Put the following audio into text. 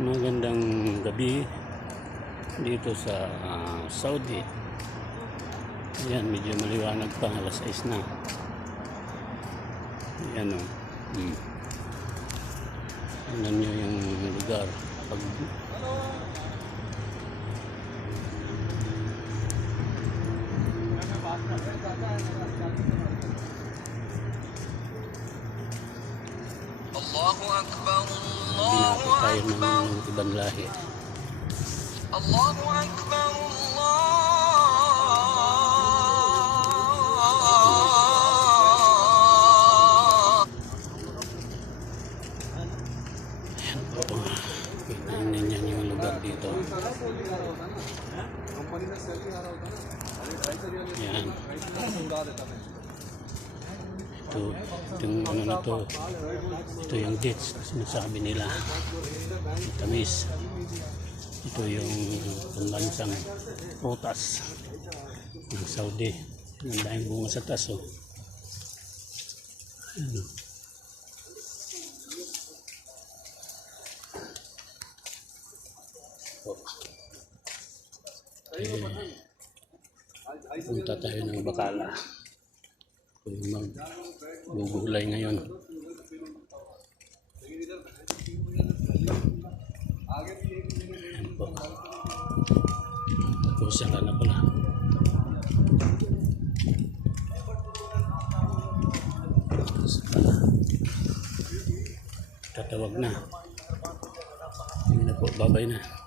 Magandang gabi dito sa Saudi. Ayan, medyo maliwanag pa, alas 6 na. Ayan o. Tingnan nyo yung lugar. Allahu Akbar, Binakot tayo ng ibang lahi. Allahu Akbar, Tingnan nyo yung lugar dito. Yan. Itong ano na to, ito yung dates na sinasabi nila, tamis. Ito yung pambansang prutas ng Saudi. Ang daming bunga sa taas, oh. Ano? Punta tayo ng Bacala. Kung maggugulay ngayon. Ayan po. Pusala na pala. Tatawag na. Hindi na po, babay na.